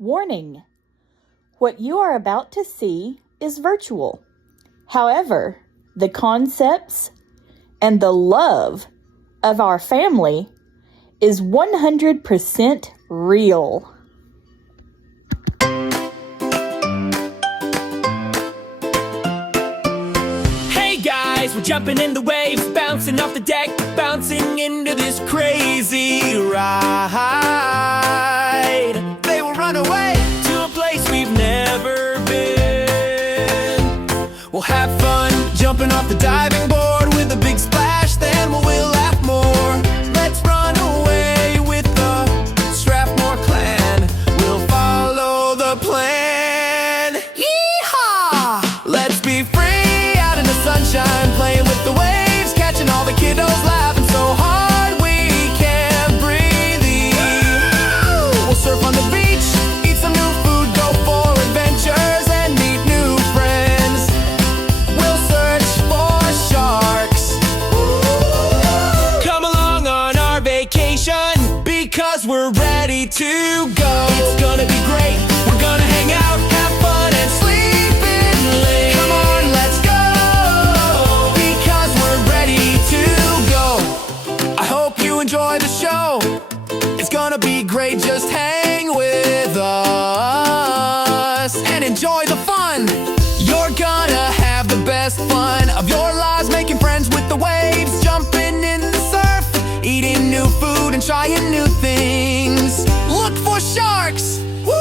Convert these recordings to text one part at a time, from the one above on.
Warning: what you are about to see is virtual. However, the concepts and the love of our family is 100% real. Hey guys, we're jumping in the waves, bouncing off the deck, bouncing into this crazy ride. They will run away to a place we've never been. We'll have fun jumping off the diving board with a big splash, then we'll laugh more. Let's run away with the Strathmore clan. We'll follow the plan. Yeehaw! Let's be free out in the sunshine, playing with the waves, catching all the kiddos laughing so hard we can't breathe. We'll surf on the beach, eat some new food, go for adventures and meet new friends. We'll search for sharks. Come along on our vacation, because we're ready to go. It's gonna be great, we're gonna hang out, have fun and sleep in late. Come on, let's go, because we're ready to go. I hope you enjoy the show. It's gonna be great, just hang with us and enjoy the fun. You're gonna have the best fun of your lives, making friends with the waves, jumping in the surf, eating new food and trying new things. Look for sharks. Woo!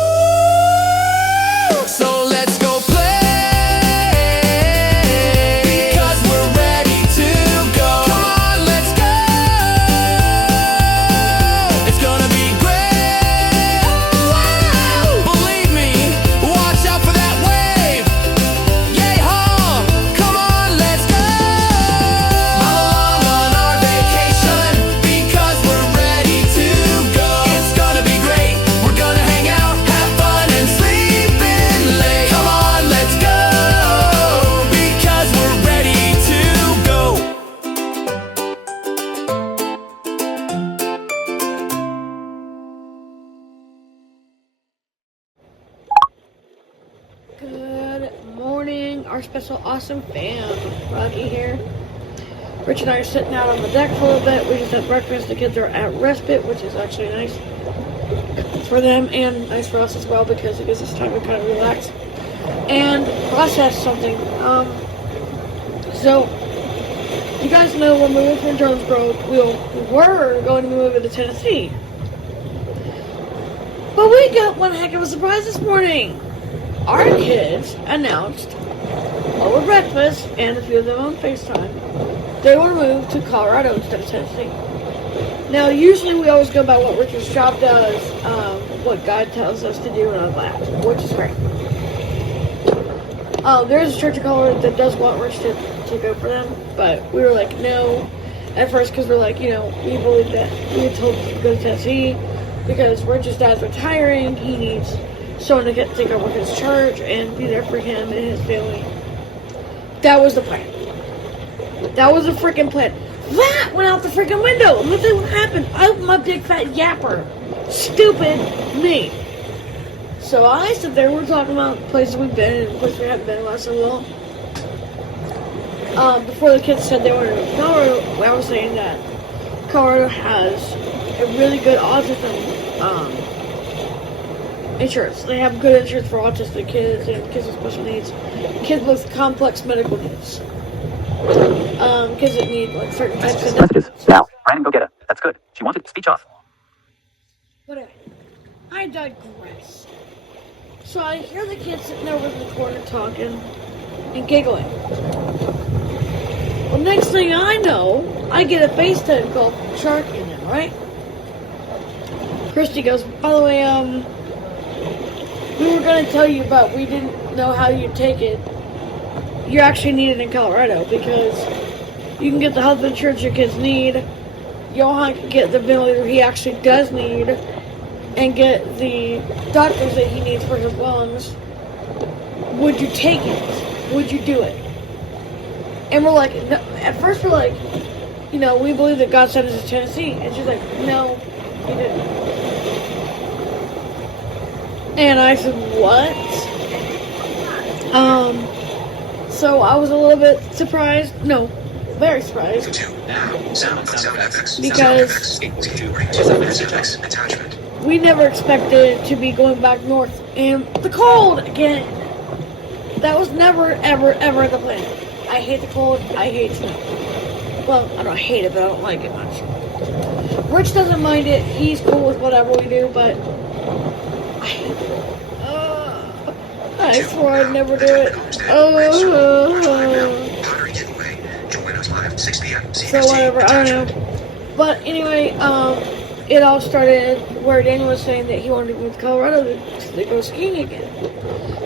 So let's go play, because we're ready to go. Come on, let's go. It's gonna be great. Wow! Believe me, watch out for that wave. Yay-haw! Come on, let's go. Along on our vacation, because we're ready to go. It's gonna be great. We're gonna hang out, have fun and sleep in late. Come on, let's go, because we're ready to go. Good morning, our special awesome fam. Rocky here. Rich and I are sitting out on the deck for a little bit. We just had breakfast. The kids are at respite, which is actually nice for them and nice for us as well, because it gives us time to kind of relax and process something. So you guys know we're moving from Jonesboro. We were going to move to Tennessee, but we got one heck of a surprise this morning. Our kids announced over breakfast, and a few of them on FaceTime, they want to move to Colorado instead of Tennessee. Now, usually we always go by what Richard's job does, what God tells us to do, and all that, which is great. There's a church in Colorado that does want Rich to go for them, but we were like, no, at first, because we're like, we believe that we were told to go to Tennessee, because Rich's dad's retiring, he needs someone to take over his church and be there for him and his family. That was the plan. That was the freaking plan. That went out the freaking window. Let me tell you what happened. I opened my big fat yapper. Stupid me. So I sit there, we're talking about places we've been and places we haven't been in a while, so before the kids said they wanted to go to Colorado, I was saying that Colorado has a really good autism insurance. They have good insurance for autistic kids and kids with special needs, kids with complex medical needs, kids that need like certain types of messages. Now, Brandon, go get her. That's good. She wants it. Speech off. But anyway, I digress. So I hear the kids sitting over in the corner talking and giggling. Well, next thing I know, I get a FaceTime call from Sharky and them, right? Christy goes, by the way, we were going to tell you, but we didn't know how you'd take it. You're actually needed in Colorado, because you can get the health insurance your kids need. Johan can get the ventilator he actually does need, and get the doctors that he needs for his lungs. Would you take it? Would you do it? And we're like, no. At first we're like, we believe that God sent us to Tennessee. And she's like, no, he didn't. And I said, what? So I was a little bit surprised. No, very surprised. Because we never expected to be going back north. And the cold again. That was never, ever, ever the plan. I hate the cold. I hate snow. Well, I don't hate it, but I don't like it much. Rich doesn't mind it. He's cool with whatever we do, but I hate it. I swore I'd never do it. So whatever, I don't know. But anyway, it all started where Daniel was saying that he wanted to move to Colorado to go skiing again.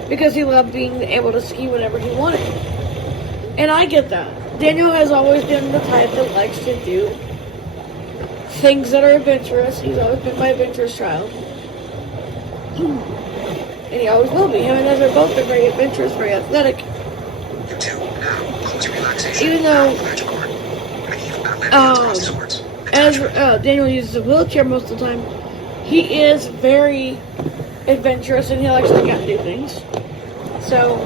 Because he loved being able to ski whenever he wanted. And I get that. Daniel has always been the type that likes to do things that are adventurous. He's always been my adventurous child. And he always will be. Him and Ezra both are very adventurous, very athletic. Even though Daniel uses a wheelchair most of the time, he is very adventurous and he likes to get out and do things. So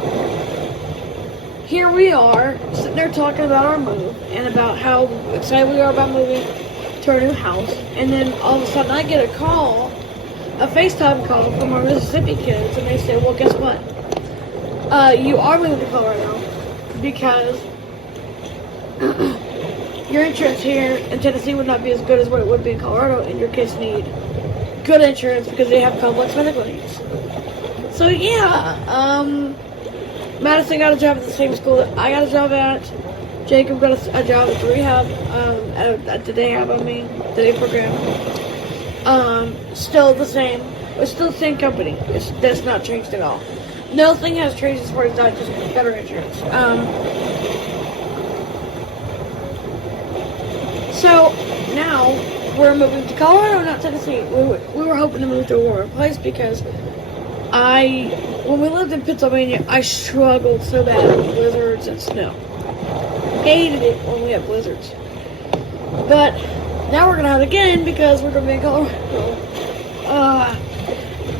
here we are, sitting there talking about our move and about how excited we are about moving to our new house. And then all of a sudden I get a call, a FaceTime call from our Mississippi kids, and they say, well, guess what? You are moving to Colorado because your insurance here in Tennessee would not be as good as what it would be in Colorado, and your kids need good insurance because they have complex medical needs. So yeah, Madison got a job at the same school that I got a job at. Jacob got a job at the rehab, at the day program. Still the same. It's still the same company. That's not changed at all. Nothing has changed as far as that, just better insurance. So now we're moving to Colorado, not Tennessee. We were hoping to move to a warmer place because when we lived in Pennsylvania, I struggled so bad with blizzards and snow. Hated it when we had blizzards. But now we're going to have it again because we're going to be in Colorado.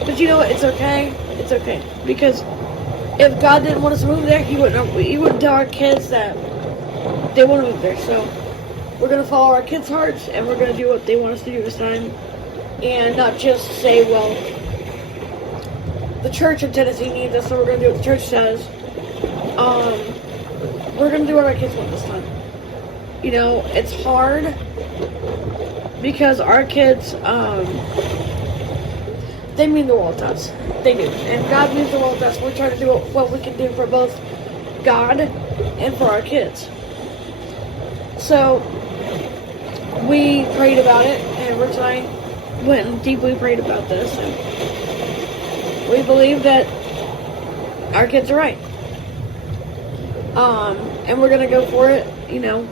But you know what? It's okay. It's okay. Because if God didn't want us to move there, He wouldn't tell our kids that they want to move there. So we're going to follow our kids' hearts and we're going to do what they want us to do this time. And not just say, well, the church in Tennessee needs us, so we're going to do what the church says. We're going to do what our kids want this time. You know, it's hard because our kids, they mean the world to us. They do. And God means the world to us. We're trying to do what we can do for both God and for our kids. So, we prayed about it, and Rich and I went and deeply prayed about this, and we believe that our kids are right. And we're gonna go for it, you know.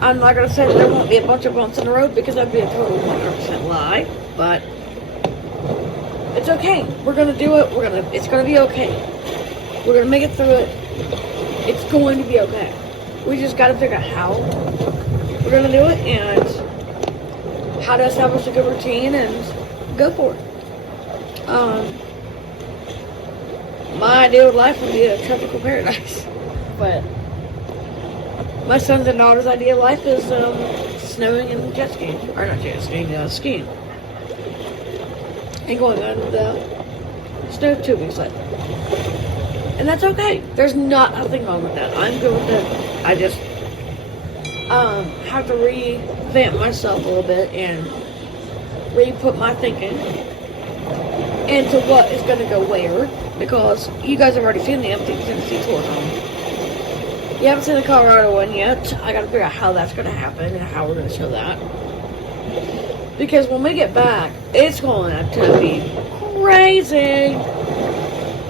I'm not gonna say that there won't be a bunch of bumps in the road because that'd be a total 100% lie, but it's okay. We're gonna do it. It's gonna be okay. We're gonna make it through it. It's going to be okay. We just gotta figure out how we're gonna do it and how to establish a good routine and go for it. My ideal life would be a tropical paradise, but my son's and daughter's ideal life is snowing and jet skiing, or not jet skiing, skiing, and going on the snow tubing sled, and that's okay. There's nothing wrong with that. I'm good with it. I just have to revamp myself a little bit and re-put my thinking into what is going to go where, because you guys have already seen the empty Tennessee tour home. You haven't seen the Colorado one yet. I got to figure out how that's going to happen and how we're going to show that. Because when we get back, it's going to be crazy.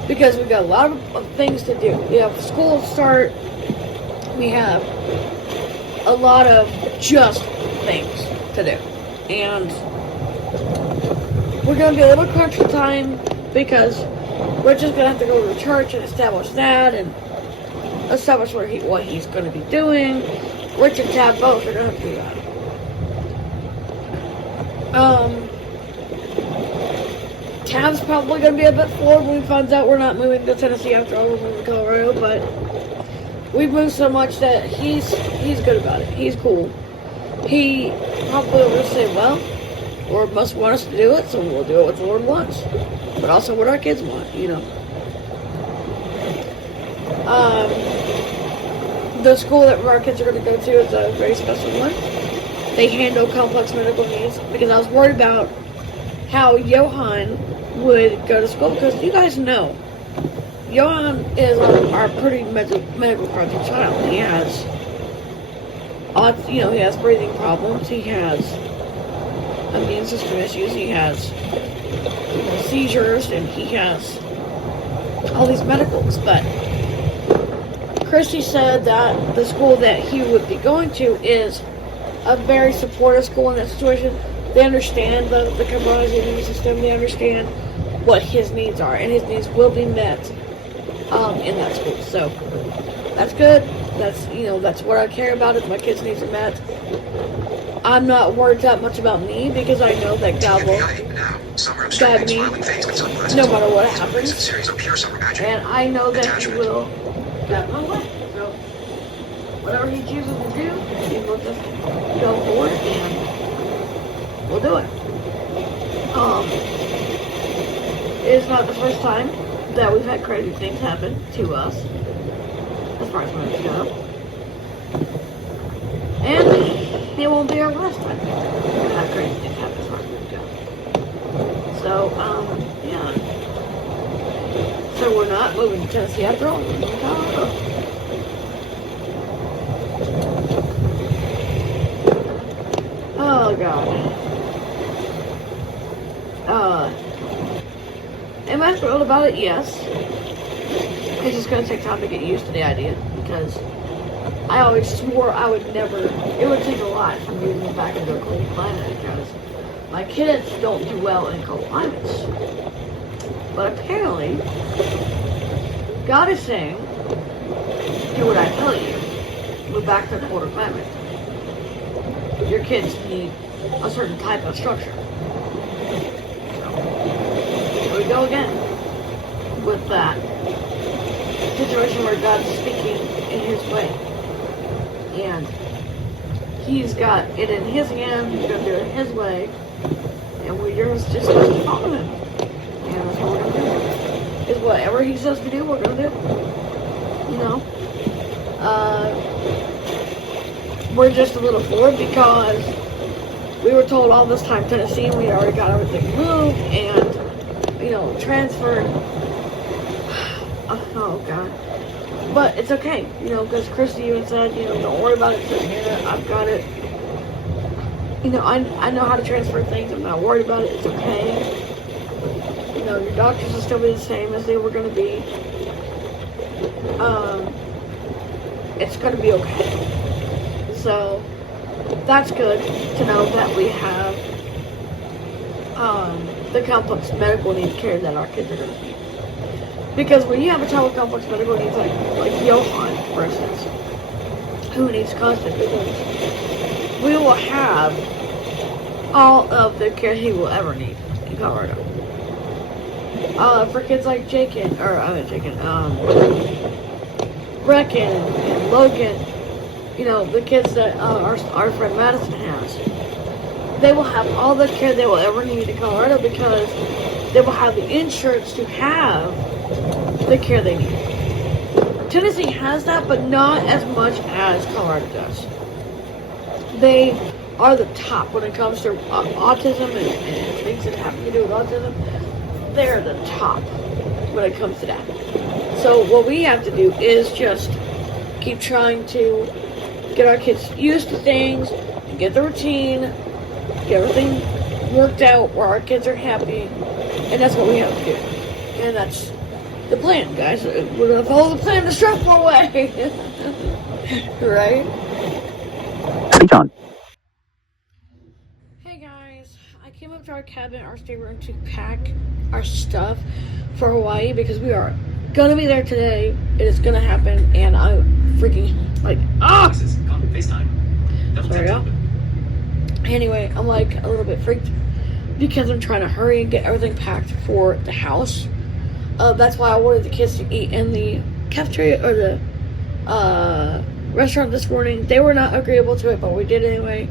Because we've got a lot of things to do. We have school to start. We have a lot of just things to do. And we're going to be a little crunch for time because we're just going to have to go to the church and establish that and establish what he's going to be doing. Rich and Tab both are going to have to do that. Cav's probably going to be a bit floored when we find out we're not moving to Tennessee after all, we're moving to Colorado, but we've moved so much that he's good about it. He's cool. He probably will say, well, Lord must want us to do it, so we'll do it what the Lord wants. But also what our kids want, you know. The school that our kids are going to go to is a very special one. They handle complex medical needs, because I was worried about how Johan would go to school, because you guys know Johan is our pretty medical project child. He has he has breathing problems, he has immune system issues, he has seizures, and he has all these medicals. But Christy said that the school that he would be going to is a very supportive school in that situation. They understand the compromised immune system. They understand what his needs are, and his needs will be met in that school. So that's good. That's what I care about. Is my kids' needs are met. I'm not worried that much about me, because I know that God will guide me no matter what happens, and I know that He will guide my way. So whatever He chooses to do, He will just go for it, and we'll do it. It is not the first time that we've had crazy things happen to us, as far as movies go. And it won't be our last time we've had crazy things happen as far as movies go. So, yeah. So we're not moving to Tennessee after all. We're moving to Colorado. Oh, God. Am I thrilled about it? Yes. It's just going to take time to get used to the idea, because I always swore I would never, it would take a lot for me to move back into a cold climate, because my kids don't do well in cold climates. But apparently, God is saying, do what I tell you, move back to a colder climate. Your kids need a certain type of structure. Here we go again with that situation where God's speaking in His way, and He's got it in His hand. He's going to do it His way, and we're just going to follow Him, and that's what we're going to do. Is whatever He says to do, we're going to do. We're just a little bored, because we were told all this time Tennessee, and we already got everything moved and transferred. Oh, God. But it's okay, because Christy even said, don't worry about it, sitting here, I've got it. I know how to transfer things, I'm not worried about it, it's okay. Your doctors will still be the same as they were going to be. It's going to be okay. So, that's good to know that we have the complex medical needs care that our kids are going to need. Because when you have a child with complex medical needs, like Johan, for instance, who needs constant vigilance, we will have all of the care he will ever need in Colorado. For kids like Reckon and Logan, the kids that our friend Madison has, they will have all the care they will ever need in Colorado, because they will have the insurance to have the care they need. Tennessee has that, but not as much as Colorado does. They are the top when it comes to autism and things that have to do with autism. They're the top when it comes to that. So what we have to do is just keep trying to get our kids used to things, get the routine, get everything worked out where our kids are happy, and that's what we have to do. And that's the plan, guys. We're going to follow the plan the Strathmore way. Right? Speech on. Hey guys, I came up to our cabin, our stateroom, to pack our stuff for Hawaii, because we are going to be there today. It is going to happen, and I'm freaking FaceTime. There we go. Anyway, I'm a little bit freaked because I'm trying to hurry and get everything packed for the house. That's why I wanted the kids to eat in the cafeteria or the restaurant this morning. They were not agreeable to it, but we did anyway.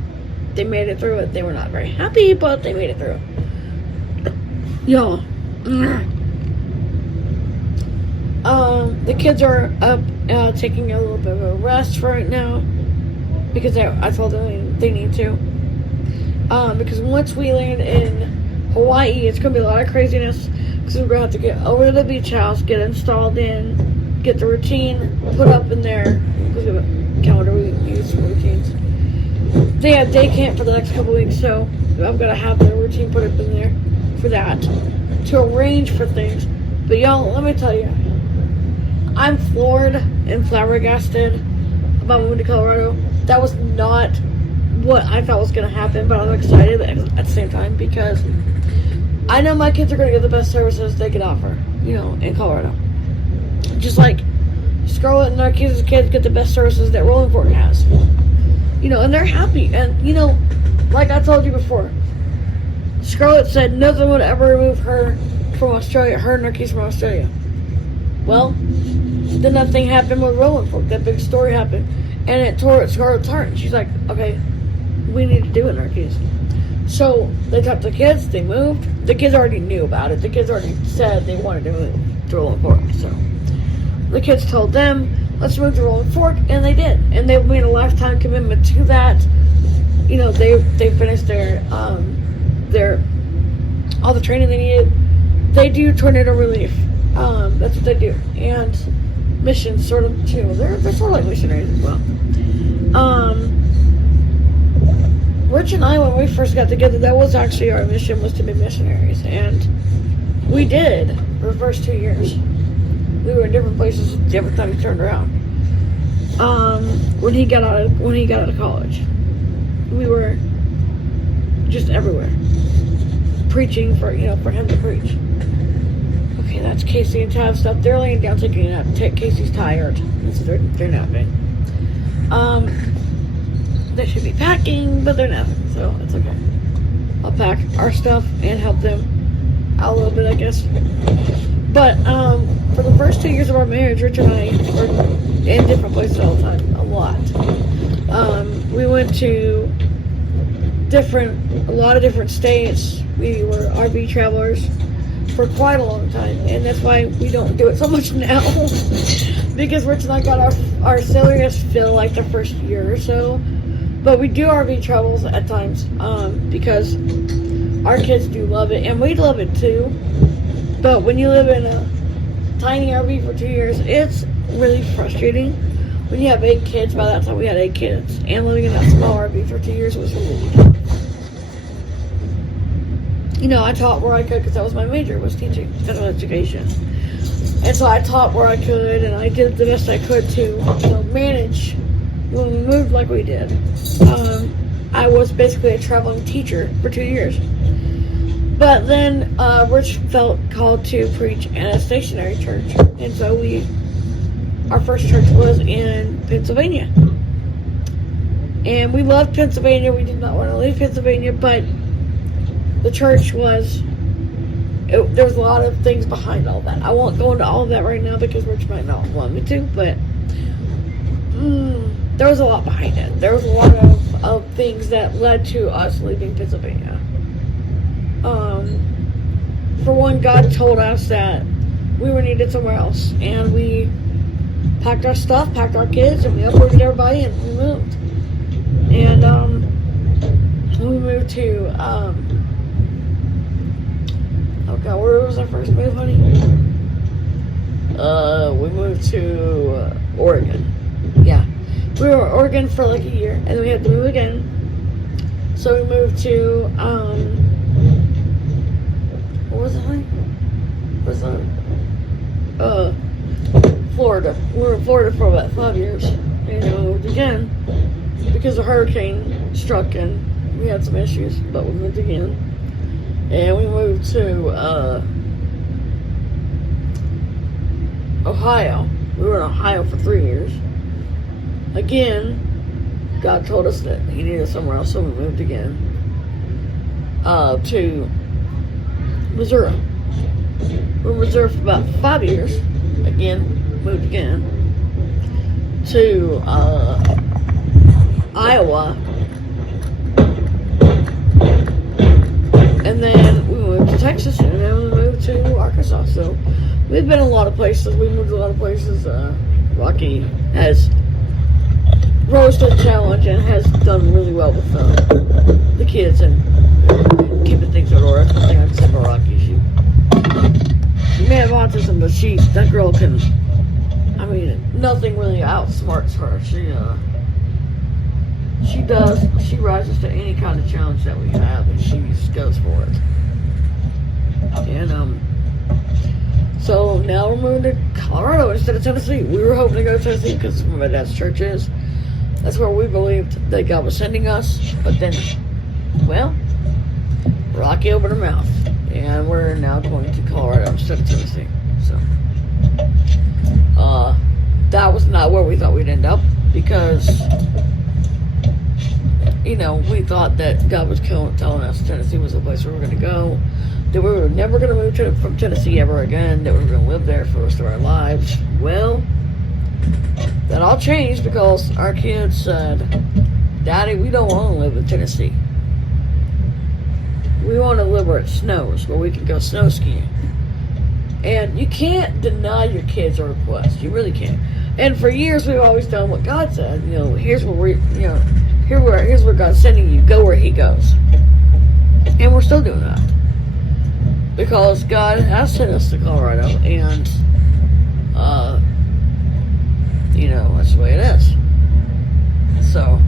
They made it through it. They were not very happy, but they made it through. Y'all. The kids are up taking a little bit of a rest for right now because I told them they need to. Because once we land in Hawaii, it's going to be a lot of craziness because we're going to have to get over to the beach house, get installed in, get the routine put up in there. Because we have a calendar we use for routines. They have day camp for the next couple weeks, so I'm going to have the routine put up in there for that to arrange for things. But y'all, let me tell you, I'm floored and flabbergasted about moving to Colorado. That was not what I thought was going to happen, but I'm excited at the same time because I know my kids are going to get the best services they can offer, in Colorado. Just like Scarlett and our kids get the best services that Rolling Fork has. And they're happy. And, like I told you before, Scarlett said nothing would ever remove her from Australia, her and her kids from Australia. Well, then that thing happened with Rolling Fork. That big story happened. And it tore at Scarlett's heart. And she's like, okay, we need to do it in our kids. So they talked to the kids. They moved. The kids already knew about it. The kids already said they wanted to move to Rolling Fork. So the kids told them, let's move to Rolling Fork. And they did. And they made a lifetime commitment to that. They finished their all the training they needed. They do tornado relief. That's what they do. And missions, sort of, too. They're sort of like missionaries as well. Rich and I, when we first got together, that was actually our mission, was to be missionaries. And we did for the first 2 years. We were in different places every time we turned around. When he got out of college, we were just everywhere, preaching for him to preach. Okay, that's Casey and Tav stuff. They're laying down taking a nap. Casey's tired, so they're napping. They should be packing, but they're napping, so it's okay. I'll pack our stuff and help them out a little bit, I guess. But for the first 2 years of our marriage, Rich and I were in different places all the time, a lot. We went to a lot of different states. We were RV travelers for quite a long time, and that's why we don't do it so much now. Because Rich and I got our silliness fill like the first year or so. But we do RV travels at times because our kids do love it, and we love it too. But when you live in a tiny RV for 2 years, it's really frustrating. When you have 8 kids, by that time we had 8 kids, and living in that small RV for 2 years was really tough. I taught where I could because that was my major, was teaching, special education. And so I taught where I could, and I did the best I could to manage when we moved like we did. I was basically a traveling teacher for 2 years. But then Rich felt called to preach in a stationary church. And so our first church was in Pennsylvania. And we loved Pennsylvania. We did not want to leave Pennsylvania, but the church there was a lot of things behind all that. I won't go into all of that right now because Rich might not want me to, but there was a lot behind it. There was a lot of things that led to us leaving Pennsylvania. For one, God told us that we were needed somewhere else, and we packed our stuff, packed our kids, and we uprooted everybody, and we moved. And we moved to oh God, where was our first move, honey? We moved to Oregon. Yeah. We were in Oregon for like a year, and then we had to move again. So we moved to, what was it, honey? What was that? Florida. We were in Florida for about 5 years. And then we moved again because a hurricane struck and we had some issues, but we moved again. And we moved to Ohio. We were in Ohio for 3 years. Again, God told us that He needed somewhere else, so we moved again. to Missouri. We were in Missouri for about 5 years. Again, moved again to Iowa, and then we moved to Texas, and then we moved to Arkansas. So we've been a lot of places. We moved to a lot of places. Rocky has rose to the challenge and has done really well with the kids and keeping things in order. That's one thing I'd say about Rocky. She may have autism, but that girl can. I mean, nothing really outsmarts her. She rises to any kind of challenge that we have, and she just goes for it. And so now we're moving to Colorado instead of Tennessee. We were hoping to go to Tennessee because where my dad's church is. That's where we believed that God was sending us. But then, well, Rocky opened her mouth, and we're now going to Colorado instead of Tennessee. So that was not where we thought we'd end up, because we thought that God was telling us Tennessee was the place we were going to go, that we were never going to move from Tennessee ever again, that we were going to live there for the rest of our lives. Well, that all changed because our kids said, Daddy, we don't want to live in Tennessee. We want to live where it snows, where we can go snow skiing. And you can't deny your kids a request. You really can't. And for years we've always done what God said. Here's where God's sending you. Go where He goes. And we're still doing that, because God has sent us to Colorado, and that's the way it is. So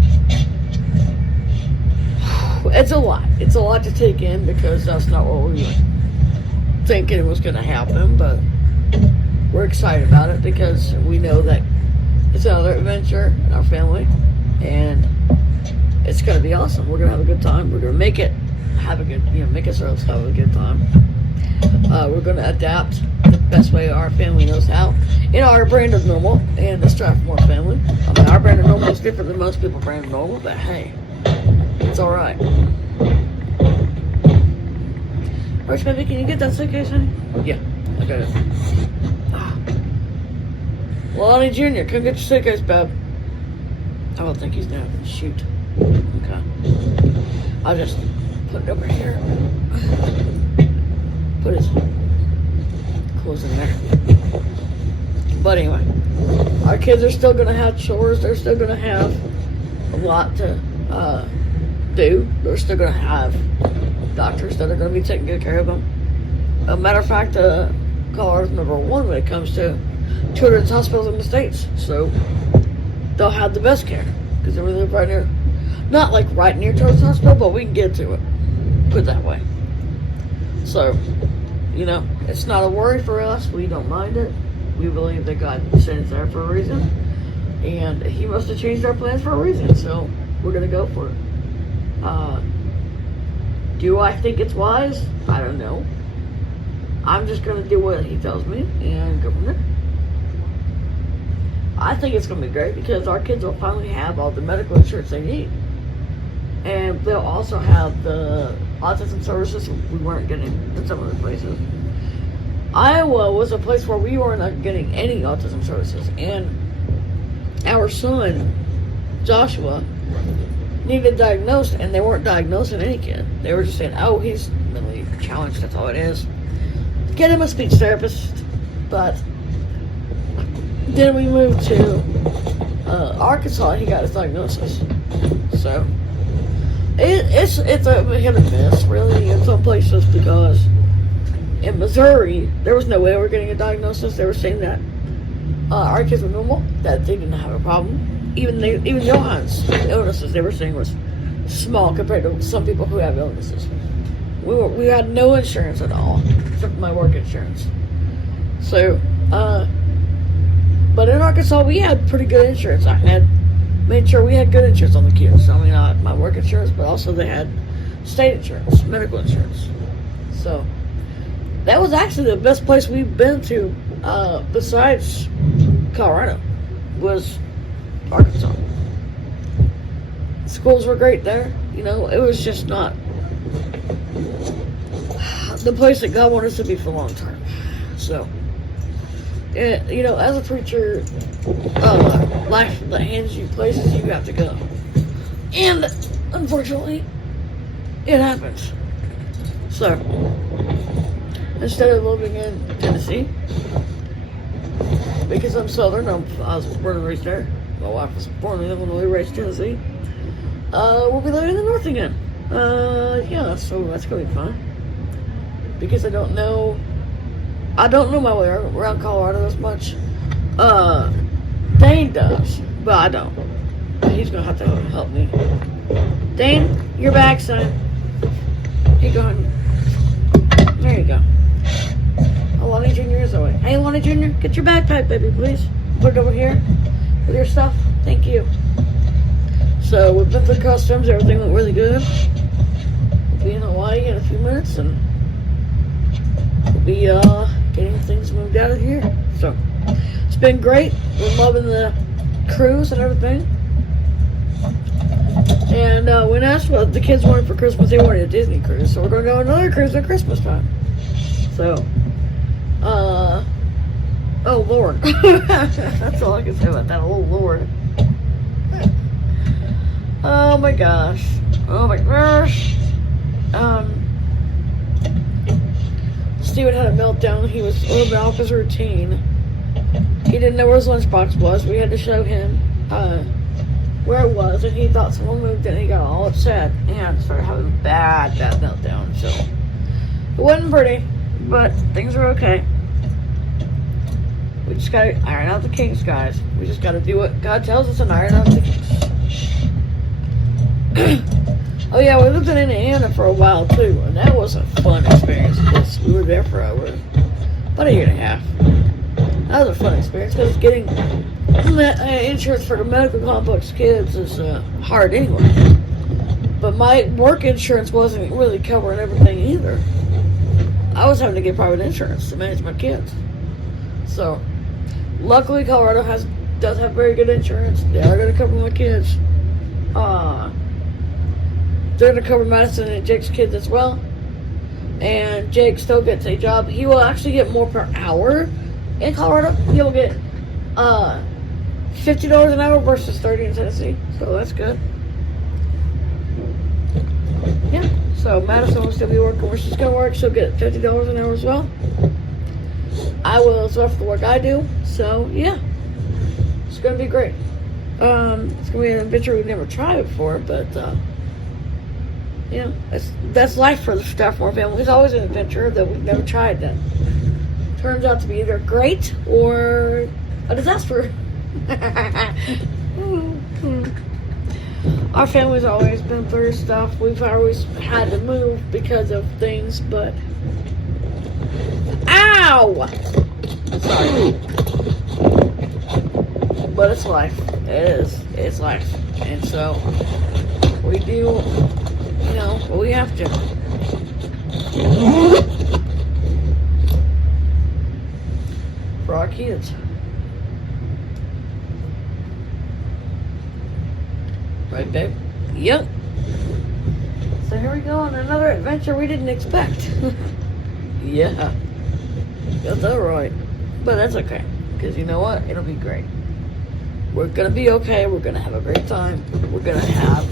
it's a lot. It's a lot to take in, because that's not what we were thinking was going to happen. But we're excited about it because we know that it's another adventure in our family, and it's going to be awesome. We're going to have a good time. We're going to make ourselves have a good time. We're going to adapt the best way our family knows how, in our brand of normal, and the Strathmore family. I mean, our brand of normal is different than most people's brand of normal, but hey, it's all right. Rich, baby, can you get that suitcase, honey? Yeah, I got it. Lonnie Jr., come get your suitcase, babe. I don't think he's down. Shoot. Okay. I'll just put it over here. Put his clothes in there. But anyway, our kids are still going to have chores. They're still going to have a lot to do. They're still going to have doctors that are going to be taking good care of them. As a matter of fact, Colorado's number one when it comes to children's hospitals in the States. So they'll have the best care, because they live right near, not like right near Children's Hospital, but we can get to it. Put it that way. So, it's not a worry for us. We don't mind it. We believe that God sent us there for a reason, and He must have changed our plans for a reason. So we're gonna go for it. Do I think it's wise? I don't know. I'm just gonna do what He tells me and go from there. I think it's going to be great, because our kids will finally have all the medical insurance they need. And they'll also have the autism services we weren't getting in some of the places. Iowa was a place where we were not getting any autism services. And our son, Joshua, needed diagnosed, and they weren't diagnosing any kid. They were just saying, oh, he's mentally challenged, that's all it is. Get him a speech therapist. But then we moved to Arkansas, and he got his diagnosis. So it's a hit or miss, really, in some places, because in Missouri there was no way we were getting a diagnosis. They were saying that our kids were normal, that they didn't have a problem. Even Johan's illnesses, they were saying, was small compared to some people who have illnesses. We had no insurance at all, except my work insurance. So but in Arkansas, we had pretty good insurance. I had made sure we had good insurance on the kids. I mean, not my work insurance, but also they had state insurance, medical insurance. So that was actually the best place we've been to, besides Colorado, was Arkansas. Schools were great there. It was just not the place that God wanted us to be for a long time. So, you know, as a preacher, life that hands you places you have to go. And, unfortunately, it happens. So, instead of living in Tennessee, because I'm Southern, I was born and raised there. My wife was born in Illinois, raised in Tennessee. We'll be living in the North again. Yeah, so that's gonna be fun. Because I don't know my way around Colorado as much. Dane does, but I don't. He's gonna have to help me. Dane, you're back, son. Here you go, honey. There you go. Lonnie Jr. is away. Hey, Lonnie Jr., get your backpack, baby, please. Put it over here with your stuff. Thank you. So, we've been through customs. Everything went really good. We'll be in Hawaii in a few minutes, and we'll be getting things moved out of here. So, it's been great. We're loving the cruise and everything. And when asked what the kids wanted for Christmas, they wanted a Disney cruise. So, we're going to go on another cruise at Christmas time. So, oh Lord. That's all I can say about that. Oh Lord. Oh my gosh. Oh my gosh. Steven had a meltdown. He was a little bit off his routine. He didn't know where his lunchbox was. We had to show him where it was, and he thought someone moved it, and he got all upset and started having a bad meltdown. So it wasn't pretty, but things are okay. We just gotta iron out the kinks, guys. We just gotta do what God tells us and iron out the kinks. Oh yeah, we lived in Indiana for a while too, and that was a fun experience because we were there for about a year and a half. That was a fun experience because getting insurance for the medical complex kids is hard anyway. But my work insurance wasn't really covering everything either. I was having to get private insurance to manage my kids. So, luckily Colorado does have very good insurance. They are going to cover my kids. They're going to cover Madison and Jake's kids as well. And Jake still gets a job. He will actually get more per hour in Colorado. He'll get $50 an hour versus $30 in Tennessee. So that's good. Yeah. So Madison will still be working where she's going to work. She'll get $50 an hour as well. I will as well for the work I do. So yeah. It's going to be great. It's going to be an adventure we've never tried before, but you know, that's life for the Strathmore family. It's always an adventure that we've never tried that turns out to be either great or a disaster. Our family's always been through stuff. We've always had to move because of things, but ow! Sorry. But it's life. It is. It's life. And so we do, you know, what we have to. For our kids. Right, babe? Yep. So here we go on another adventure we didn't expect. Yeah. Got that right. But that's okay. Because you know what? It'll be great. We're going to be okay. We're going to have a great time. We're going to have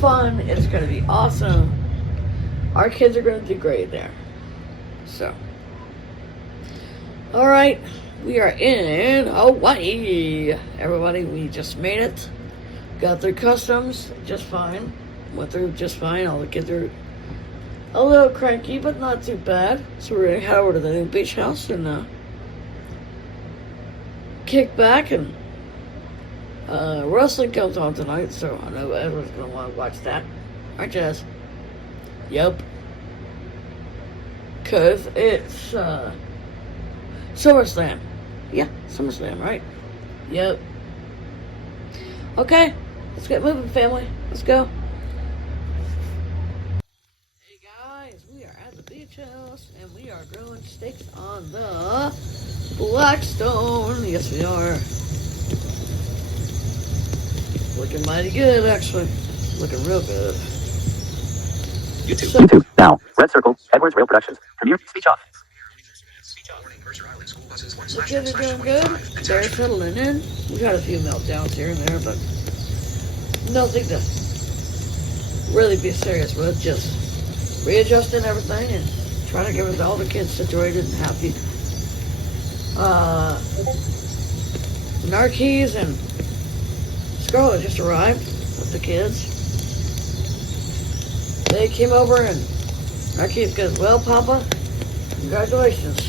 fun. It's going to be awesome. Our kids are going to do great there. So. Alright. We are in Hawaii. Everybody, we just made it. Got through customs just fine. Went through just fine. All the kids are a little cranky, but not too bad. So we're going to head over to the new beach house and kick back. And wrestling comes on tonight, so I know everyone's going to want to watch that. Aren't you guys? Yep. Because it's SummerSlam. Yeah, SummerSlam, right? Yep. Okay, let's get moving, family. Let's go. Hey guys, we are at the beach house and we are grilling steaks on the Blackstone. Yes, we are. Looking mighty good, actually. Looking real good. YouTube. Now, red circle, Edwards Rail Productions. Premiere, speech off. The kids are doing good. They're settling in. We've had a few meltdowns here and there, but nothing to really be serious with. Just readjusting everything and trying to get all the kids situated and happy. Narkees and Scarlett just arrived with the kids. They came over and Narkees goes, "Well, Papa, congratulations.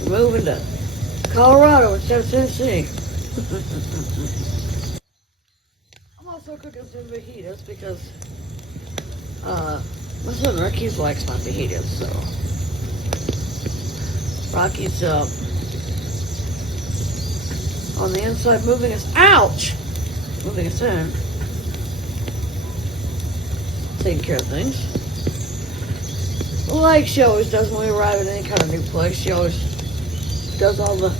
You're moving to Colorado instead of Tennessee." I'm also cooking some fajitas because my son Rocky's likes my fajitas, so Rocky's on the inside moving us in, taking care of things. Like she always does when we arrive at any kind of new place. She always does all the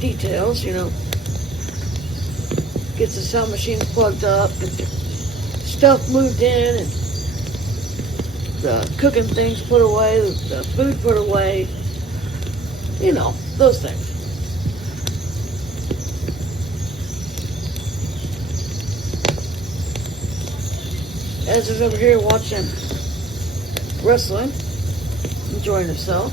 details, gets the sound machines plugged up, gets the stuff moved in, and the cooking things put away, the food put away, those things. Ez is over here watching wrestling, enjoying himself.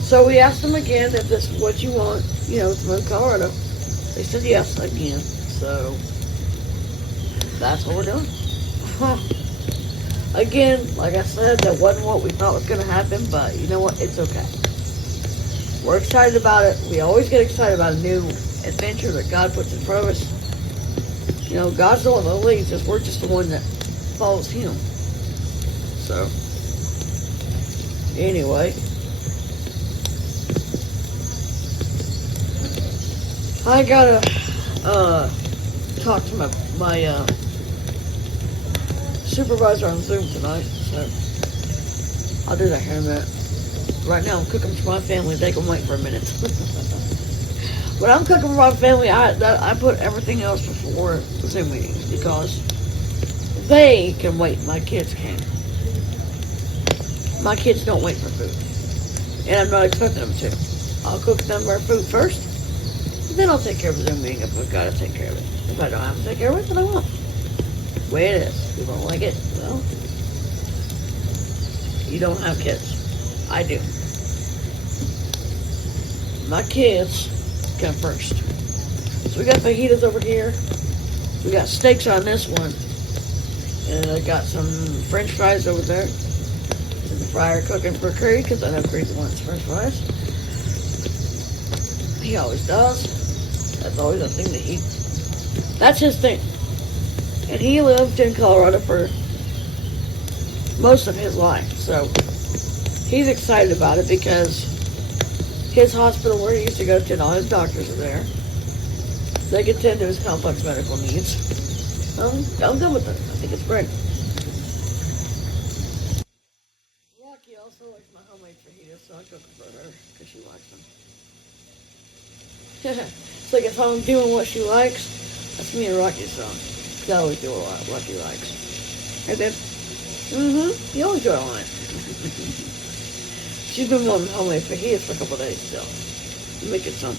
So we asked them again if this is what you want, to move to Colorado. They said yes again, so that's what we're doing. Again, like I said, that wasn't what we thought was going to happen, but you know what? It's okay. We're excited about it. We always get excited about a new adventure that God puts in front of us. God's the one that leads us. We're just the one that follows Him. So, anyway, I gotta talk to my supervisor on Zoom tonight, so I'll do that here in a minute. Right now I'm cooking for my family. They can wait for a minute. When I'm cooking for my family, I put everything else before the Zoom meetings because they can wait. My kids can. My kids don't wait for food, and I'm not expecting them to. I'll cook them their food first, and then I'll take care of the Zoom meeting if I've got to take care of it. If I don't have to take care of it, then I won't. The way it is. You don't like it? Well, you don't have kids. I do. My kids come first. So we got fajitas over here. We got steaks on this one. And I got some French fries over there. In the fryer cooking for Curry because I know Curry wants French fries. He always does. That's always a thing that that's his thing. And he lived in Colorado for most of his life. So he's excited about it because his hospital where he used to go to and all his doctors are there. They can tend to his complex medical needs. I'm good with it. I think it's great. Rocky also likes my homemade fajitas, so I cook them for her because she likes them. So if I'm doing what she likes, that's me and Rocky's song. Because I always do a lot of what he likes. And then, you always do it on it. She's been wanting homemade fajitas for a couple of days still. Making some.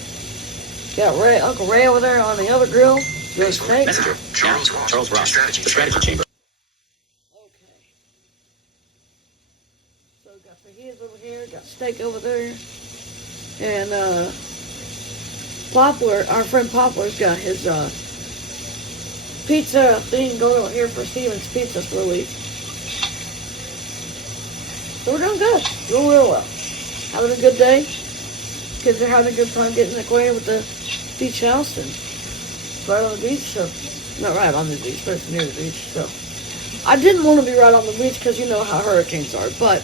Got Uncle Ray over there on the other grill. Doing steak. Messenger, Charles Ross, the strategy chamber. Okay. So got fajitas over here, got steak over there. And Poplar, our friend Poplar's got his pizza thing going over here for Steven's Pizza for the week. So we're doing good. Doing real well. Having a good day. Kids are having a good time getting acquainted with the beach house. And it's right on the beach. So, not right on the beach, but it's near the beach. So, I didn't want to be right on the beach because you know how hurricanes are. But,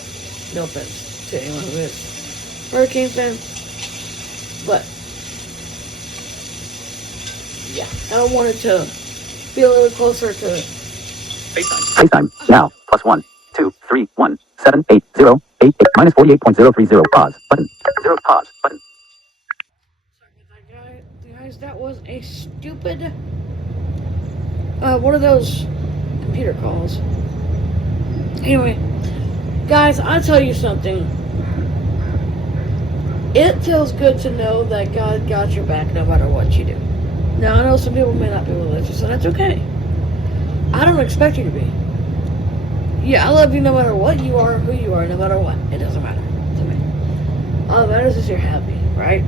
no offense to anyone who is a hurricane fan. But, yeah. I wanted to be a little closer to FaceTime. FaceTime. Now. +1 2 3 1 7 8 0 8 8 minus 48.030. Pause. Button. 0. Pause. Button. Guys, that was a stupid one of those computer calls. Anyway, guys, I'll tell you something. It feels good to know that God got your back no matter what you do. Now, I know some people may not be religious, and that's okay. I don't expect you to be. Yeah, I love you no matter what you are, who you are, no matter what. It doesn't matter to me. All that matters is you're happy, right?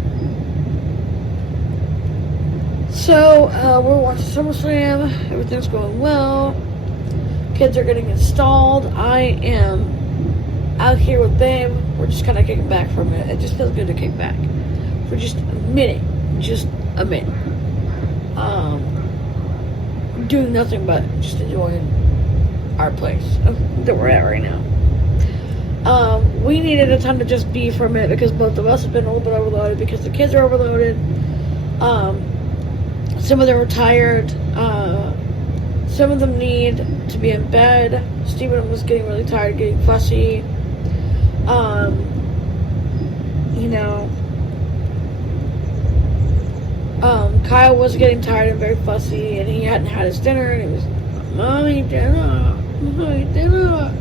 So, we're watching SummerSlam. Everything's going well. Kids are getting installed. I am out here with Babe. We're just kind of kicking back for a minute. It just feels good to kick back for just a minute. Just a minute. Doing nothing but just enjoying our place that we're at right now. We needed a time to just be for a minute because both of us have been a little bit overloaded because the kids are overloaded. Some of them are tired. Some of them need to be in bed. Stephen was getting really tired, getting fussy. Kyle was getting tired and very fussy, and he hadn't had his dinner, and he was, Mommy, dinner, Mommy, dinner.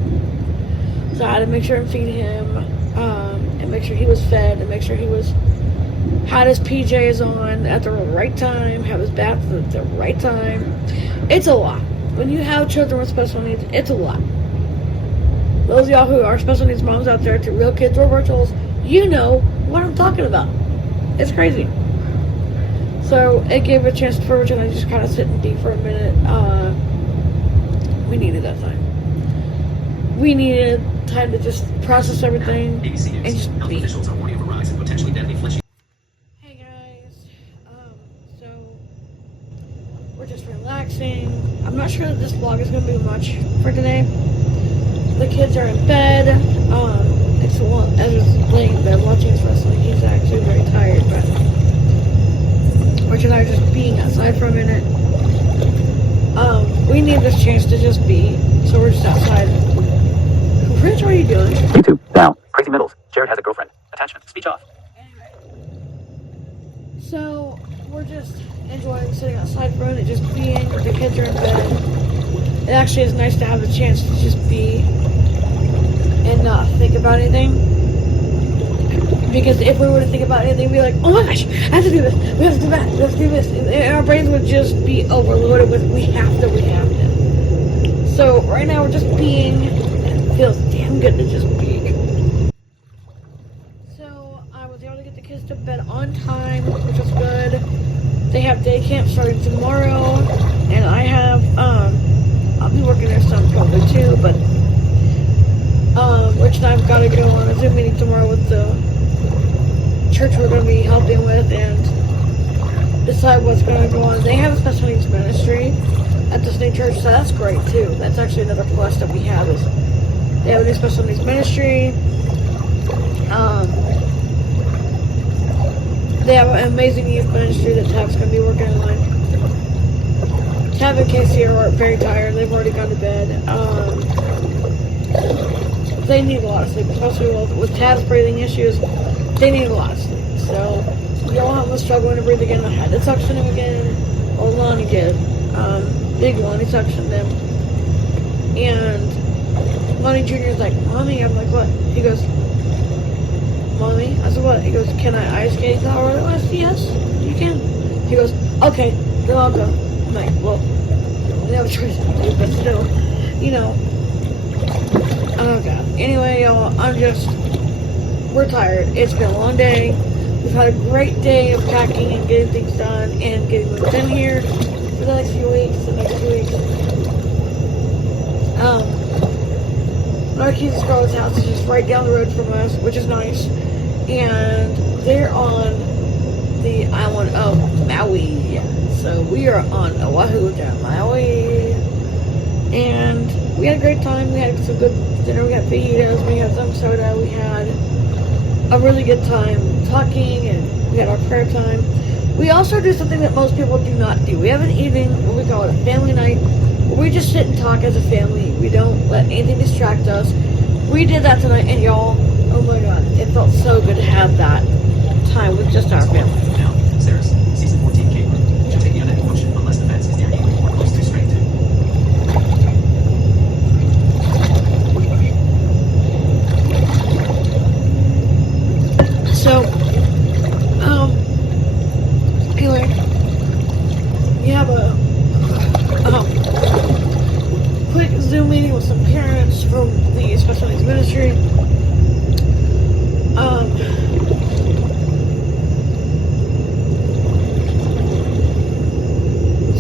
So I had to make sure and feed him, and make sure he was fed, and make sure he had his PJs on at the right time, have his bath at the right time. It's a lot. When you have children with special needs, it's a lot. Those of y'all who are special needs moms out there to real kids or virtuals, you know what I'm talking about. It's crazy. So it gave a chance for Virgin to just kind of sit and be for a minute. We needed that time. We needed time to just process everything and just be. Hey guys, so we're just relaxing. I'm not sure that this vlog is going to be much for today. The kids are in bed. It's Ezra's laying in bed watching his wrestling. He's actually very tired, but Rich and I are just being outside for a minute. We need this chance to just be, so we're just outside. Rich, what are you doing? YouTube, now. Crazy Middles. Jared has a girlfriend. Attachment. Speech off. Anyway, so we're just enjoying sitting outside for a minute, just being. The kids are in bed. It actually is nice to have a chance to just be and not think about anything. Because if we were to think about anything, we'd be like, oh my gosh, I have to do this, we have to do that, we have to do this. And our brains would just be overloaded with we have to. So right now we're just being, and it feels damn good to just be. So I was able to get the kids to bed on time, which was good. They have day camp starting tomorrow, and I have, I'll be working there some probably too, but Rich and I've got to go on a Zoom meeting tomorrow with the church we're going to be helping with and decide what's going to go on. They have a special needs ministry at this new church, so that's great too. That's actually another plus that we have is they have a new special needs ministry. They have an amazing youth ministry that Tab's going to be working on. Tab and Casey are very tired. They've already gone to bed. They need a lot of sleep, especially with Tab's breathing issues. They need a lot of sleep. So, Johan was struggling to breathe again. I had to suction him again. Well, Lonnie did. Big Lonnie suctioned him. And Lonnie Jr. is like, Mommy, I'm like, what? He goes, Mommy? I said, what? He goes, can I ice skate the hour? I said, yes, you can. He goes, okay, then I'll go. I'm like, well, we have a choice to do, but still, oh god. Anyway, y'all, we're tired. It's been a long day. We've had a great day of packing and getting things done and getting moved in here for the next few weeks. Marquise's girl's house is just right down the road from us, which is nice. And they're on the island of Maui. So we are on Oahu down Maui. And we had a great time. We had some good dinner. We had fajitas. We had some soda. We had a really good time talking, and we had our prayer time. We also do something that most people do not do. We have an evening, what we call it, a family night, where we just sit and talk as a family. We don't let anything distract us. We did that tonight, and y'all, oh my god, it felt so good to have that time with just our family. Now, Sarah's season 14 caper. She'll take the unending motion unless the fence is near you or close to straight. girls from the special needs ministry.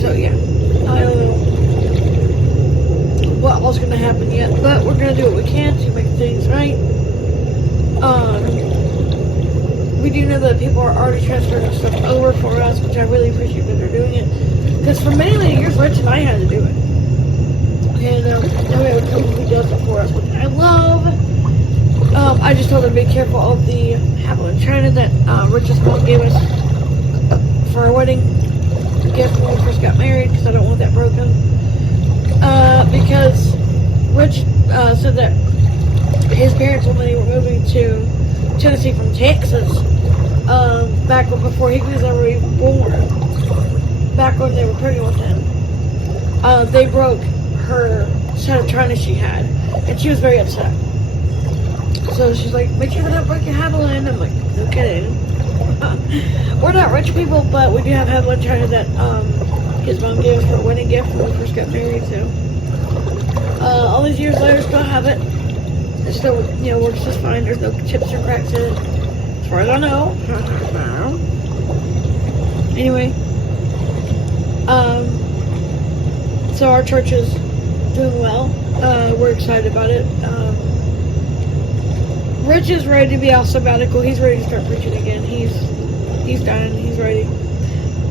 So yeah, I don't know what all's gonna happen yet, but we're gonna do what we can to make things right. We do know that people are already transferring stuff over for us, which I really appreciate that they're doing it. Because for many, many years, Rich and I had to do it. And now we have a company who does it for us, which I love. I just told them to be careful of the apple in China that Rich's mom gave us for our wedding gift when we first got married, because I don't want that broken. Because Rich said that his parents, when they were moving to Tennessee from Texas, back before he was ever even born, back when they were pregnant with him, they broke her set of china she had, and she was very upset. So she's like, make sure they don't break your Haviland. I'm like, no kidding. We're not rich people, but we do have Haviland china that his mom gave us for a wedding gift when we first got married. So all these years later, still have it. It still, works just fine. There's no chips or cracks in it, as far as I know. Anyway, so our church is doing well. We're excited about it. Rich is ready to be off sabbatical. He's ready to start preaching again. He's done. He's ready.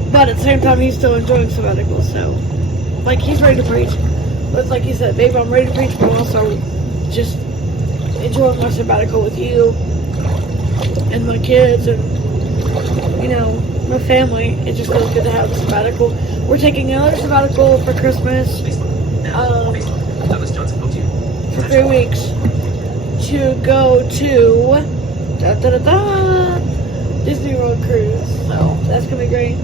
But at the same time, he's still enjoying sabbatical. So, he's ready to preach. But like he said, babe, I'm ready to preach, but I'm also just enjoying my sabbatical with you and my kids and, my family. It just feels good to have a sabbatical. We're taking another sabbatical for Christmas for 3 weeks to go to Disney World cruise. So that's going to be great.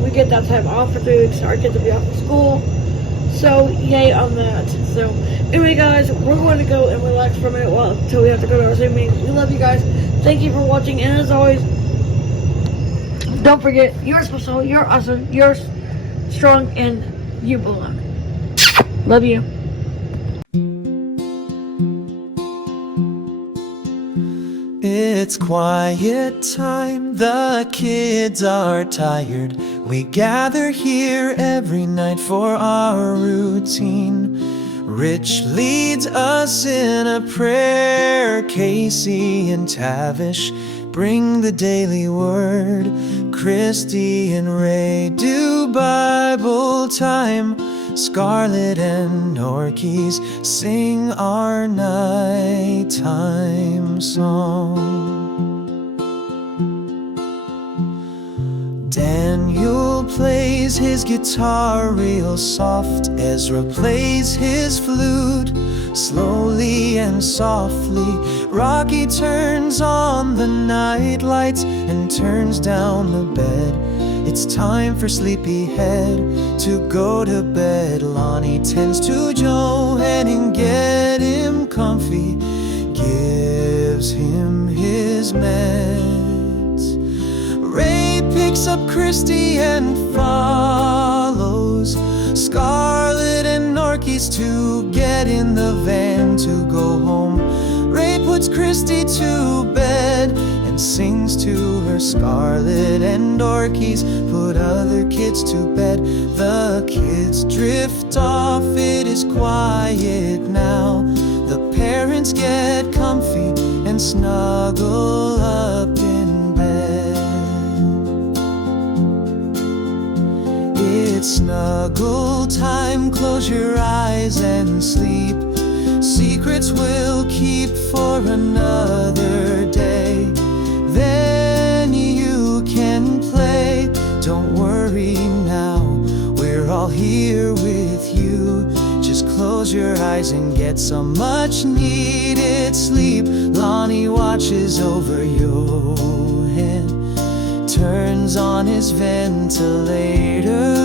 We get that time off for 3 weeks. Our kids will be off of school. So, yay on that. So, anyway, guys, we're going to go and relax for a minute until we have to go to our Zoom meeting. We love you guys. Thank you for watching. And as always, don't forget, you're special, you're awesome, you're strong, and you belong. Love you. It's quiet time, the kids are tired. We gather here every night for our routine. Rich leads us in a prayer. Casey and Tavish bring the daily word. Christy and Ray do Bible time. Scarlett and Norkeys sing our nighttime song. Daniel plays his guitar real soft. Ezra plays his flute slowly and softly. Rocky turns on the night lights and turns down the bed. It's time for sleepyhead to go to bed. Lonnie tends to Joanne and get him comfy, gives him his meds. Ray picks up Christy and follows Scarlett and Norkeys to get in the van to go home. Ray puts Christy to bed and sings to her. Scarlett and Norkeys put other kids to bed. The kids drift off, it is quiet now. The parents get comfy and snuggle up in bed. It's snuggle time, close your eyes and sleep. Secrets we'll keep for another day. Then you can play. Don't worry now, we're all here with you. Just close your eyes and get some much needed sleep. Lonnie watches over your head, turns on his ventilator.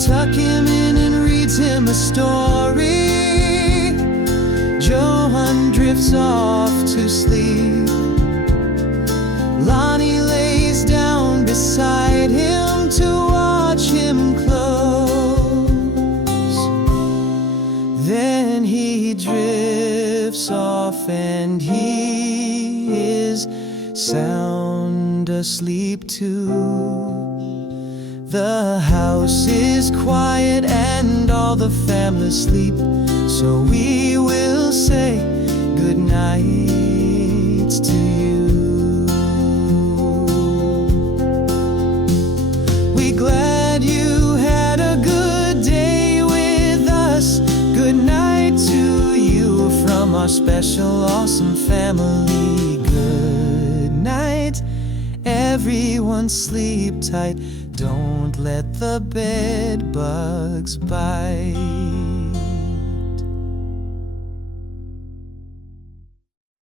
Tuck him in and reads him a story. Johan drifts off to sleep. Lonnie lays down beside him to watch him close. and he is sound asleep too. The house is quiet and all the family sleep, so we will say good night to you. We glad you had a good day with us. Good night to you from our special awesome family. Good night, everyone sleep tight. Don't let the bed bugs bite.